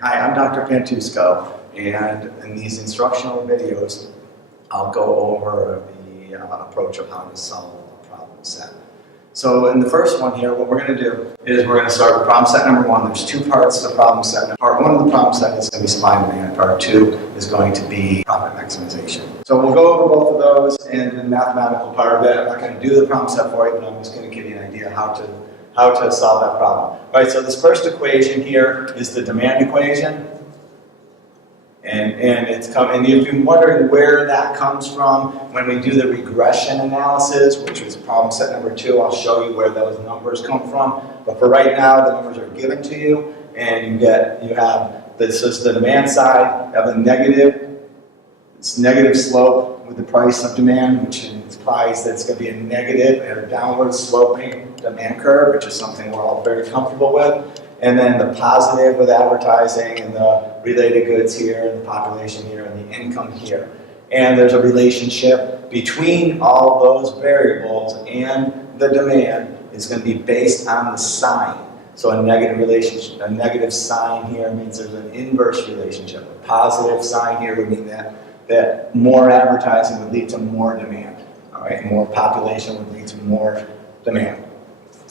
Hi, I'm Dr. Pantusco, and in these instructional videos, I'll go over the approach of how to solve a problem set. So in the first one here, what we're going to do is we're going to start with problem set number one. There's two parts to the problem set. Part one of the problem set is going to be supply and demand. Part two is going to be profit maximization. So we'll go over both of those and the mathematical part of it. I'm not going to do the problem set for you, but I'm just going to give you an idea how to solve that problem. All right, so this first equation here is the demand equation. And if you're wondering where that comes from, when we do the regression analysis, which was problem set number 2, I'll show you where those numbers come from. But for right now, the numbers are given to you, and you have this is the demand side, you have the negative slope with the price of demand, which implies that it's going to be a negative and a downward sloping demand curve, which is something we're all very comfortable with. And then the positive with advertising and the related goods here, and the population here, and the income here. And there's a relationship between all those variables and the demand is going to be based on the sign. So a negative relationship, a negative sign here means there's an inverse relationship. A positive sign here would mean that more advertising would lead to more demand. All right, more population would lead to more demand.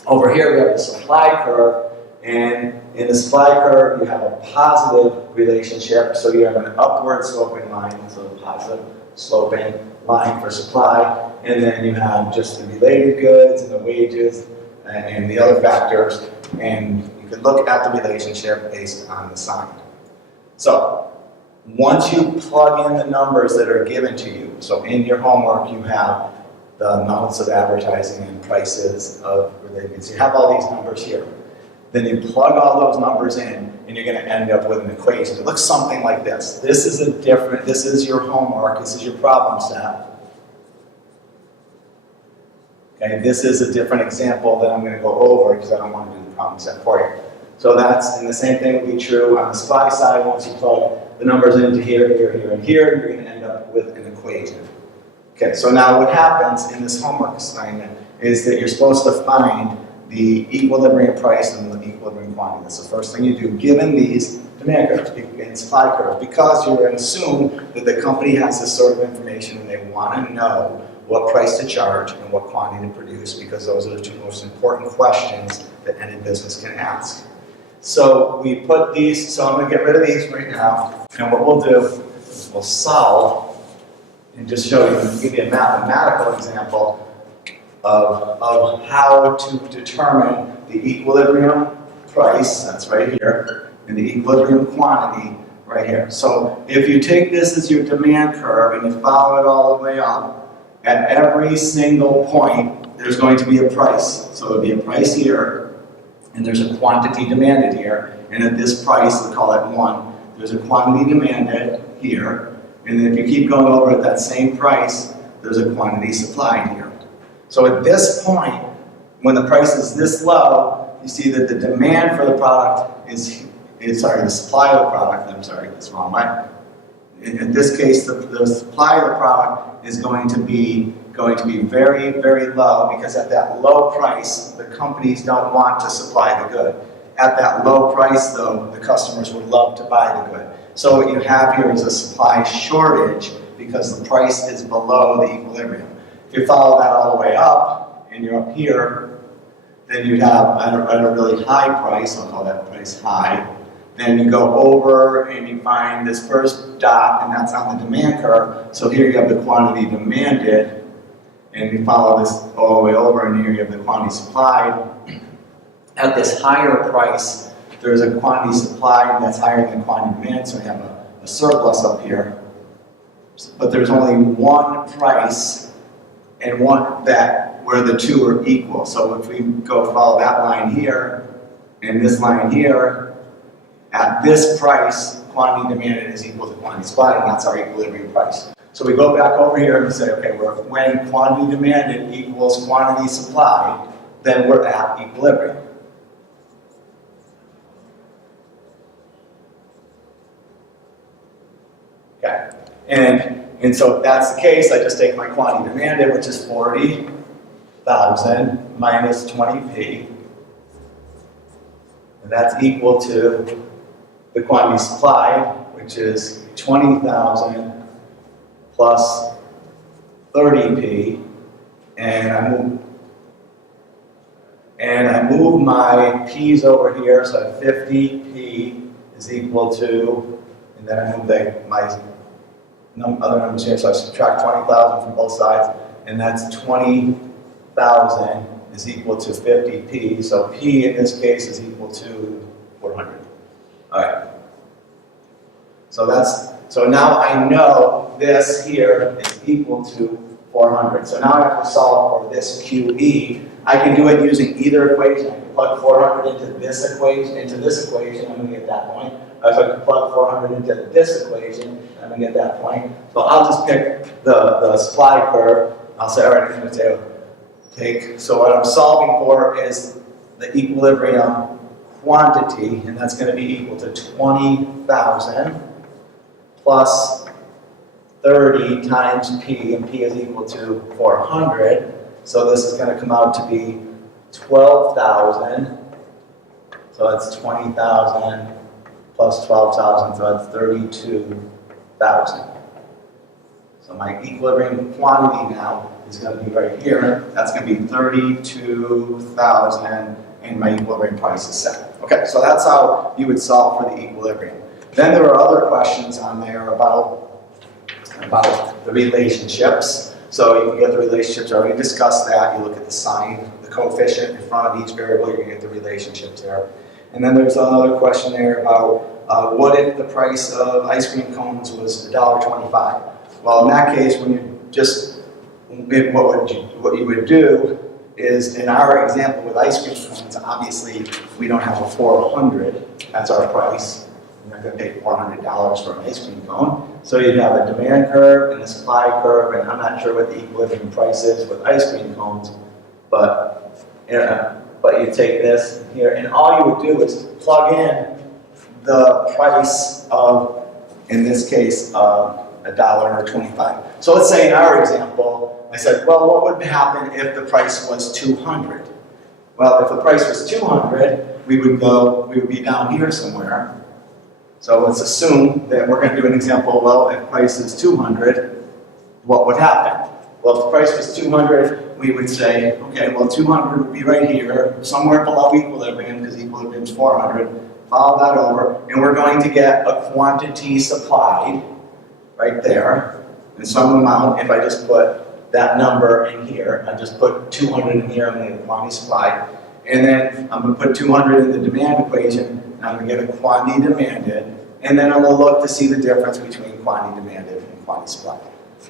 Over here we have the supply curve. And in the supply curve, you have a positive relationship, so you have an upward sloping line, so a positive sloping line for supply, and then you have just the related goods and the wages and the other factors, and you can look at the relationship based on the sign. So, once you plug in the numbers that are given to you, so in your homework you have the amounts of advertising and prices of related goods, you have all these numbers here. Then you plug all those numbers in, and you're going to end up with an equation. It looks something like this. This is your homework, this is your problem set. Okay, this is a different example that I'm going to go over because I don't want to do the problem set for you. So and the same thing would be true on the supply side. Once you plug the numbers into here, here, here, and here, you're going to end up with an equation. Okay, so now what happens in this homework assignment is that you're supposed to find the equilibrium price and the equilibrium quantity. That's the first thing you do, given these demand curves and supply curves, because you're going to assume that the company has this sort of information and they want to know what price to charge and what quantity to produce, because those are the two most important questions that any business can ask. So we put these, so I'm going to get rid of these right now, and what we'll do is we'll solve and just show you, give you a mathematical example of how to determine the equilibrium price, that's right here, and the equilibrium quantity right here. So if you take this as your demand curve and you follow it all the way up, at every single point there's going to be a price. So there'll be a price here, and there's a quantity demanded here, and at this price, we'll call it 1, there's a quantity demanded here, and then if you keep going over at that same price, there's a quantity supplied here. So at this point, when the price is this low, you see that the demand for the product the supply of the product, that's wrong, right? In this case, the supply of the product is going to be very, very low, because at that low price, the companies don't want to supply the good. At that low price, though, the customers would love to buy the good. So what you have here is a supply shortage because the price is below the equilibrium. If you follow that all the way up, and you're up here, then you'd have at a really high price, I'll call that price high, then you go over and you find this first dot, and that's on the demand curve. So here you have the quantity demanded, and you follow this all the way over, and here you have the quantity supplied. At this higher price, there's a quantity supplied that's higher than quantity demand, so you have a surplus up here. But there's only one price, and one where the two are equal. So if we go follow that line here, and this line here, at this price, quantity demanded is equal to quantity supplied, and that's our equilibrium price. So we go back over here and say, okay, when quantity demanded equals quantity supplied, then we're at equilibrium. Okay, and so if that's the case, I just take my quantity demanded, which is 40,000 minus 20p, and that's equal to the quantity supplied, which is 20,000 plus 30p, and I move my p's over here, so 50p is equal to, and then I move my other numbers here, so I subtract 20,000 from both sides, and that's 20,000 is equal to 50p, so p in this case is equal to 400. All right. So now I know this here is equal to 400. So now I have to solve for this QE. I can do it using either equation. I can plug 400 into this equation, I'm going to get that point. If I can plug 400 into this equation, I'm going to get that point. So I'll just pick the supply curve. I'll say, all right, I'm going to take, so what I'm solving for is the equilibrium quantity, and that's going to be equal to 20,000 plus 30 times p, and p is equal to 400. So this is going to come out to be 12,000. So that's 20,000 plus 12,000, so that's 32,000. So my equilibrium quantity now is going to be right here. That's going to be 32,000, and my equilibrium price is set. Okay, so that's how you would solve for the equilibrium. Then there are other questions on there about the relationships. So you can get the relationships, I already discussed that. You look at the sign, the coefficient in front of each variable, you're going to get the relationships there. And then there's another question there about what if the price of ice cream cones was $1.25? Well, in that case, when you just, what you would do is, in our example with ice cream cones, obviously we don't have a 400 as our price. We're not going to pay $400 for an ice cream cone. So you'd have a demand curve and a supply curve, and I'm not sure what the equilibrium price is with ice cream cones, but you take this here, and all you would do is plug in the price of, in this case, $1.25. So let's say in our example, I said, well, what would happen if the price was 200? Well, if the price was 200, we would be down here somewhere. So let's assume that we're going to do an example, well, if price is 200, what would happen? Well, if the price was 200, we would say, okay, well, 200 would be right here, somewhere below equilibrium, because equilibrium is 400. Follow that over, and we're going to get a quantity supplied right there, in some amount. If I just put that number in here, I just put 200 in here, I'm going to get a quantity supplied. And then I'm going to put 200 in the demand equation, and I'm going to get a quantity demanded, and then I'm going to look to see the difference between quantity demanded and quantity supplied.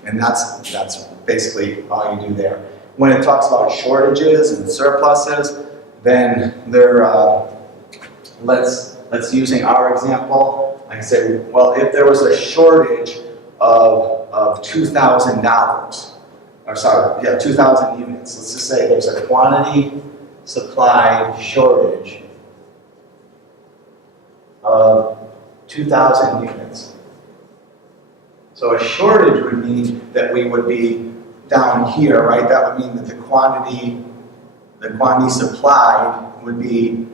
And that's basically all you do there. When it talks about shortages and surpluses, then let's using our example, I can say, well, if there was a shortage of $2,000, or sorry, yeah, 2,000 units. Let's just say there's a quantity supply shortage of 2,000 units. So a shortage would mean that we would be down here, right? That would mean that the quantity supplied would be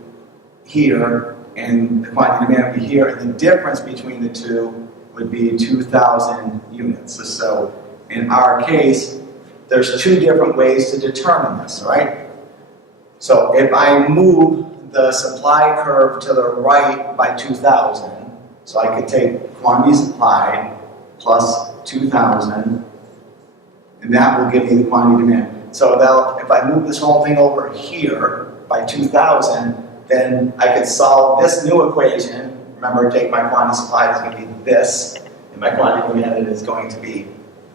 here, and the quantity demand would be here, and the difference between the two would be 2,000 units. So in our case, there's two different ways to determine this, right? So if I move the supply curve to the right by 2,000, so I could take quantity supplied plus 2,000, and that will give me the quantity demand. So now, if I move this whole thing over here by 2,000, then I could solve this new equation. Remember, take my quantity supplied is going to be this, and my quantity demanded is going to be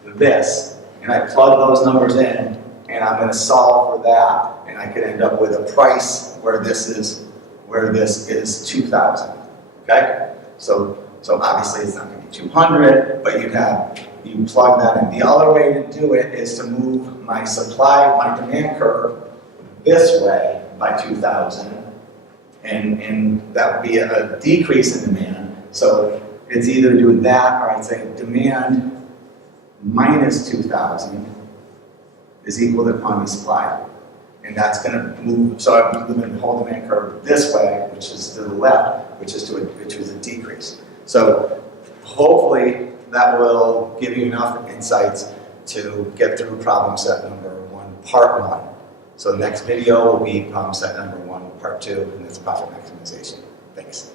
this. And I plug those numbers in, and I'm going to solve for that, and I could end up with a price where this is 2,000. Okay? So obviously it's not going to be 200, but you plug that in. The other way to do it is to move my demand curve this way by 2,000, and that would be a decrease in demand. So it's either doing that, or I'd say demand minus 2,000 is equal to quantity supplied. And that's going to move, so I'm moving the whole demand curve this way, which is to the left, which is a decrease. So hopefully that will give you enough insights to get through problem set number 1, part 1. So the next video will be problem set number 1, part 2, and that's profit maximization. Thanks.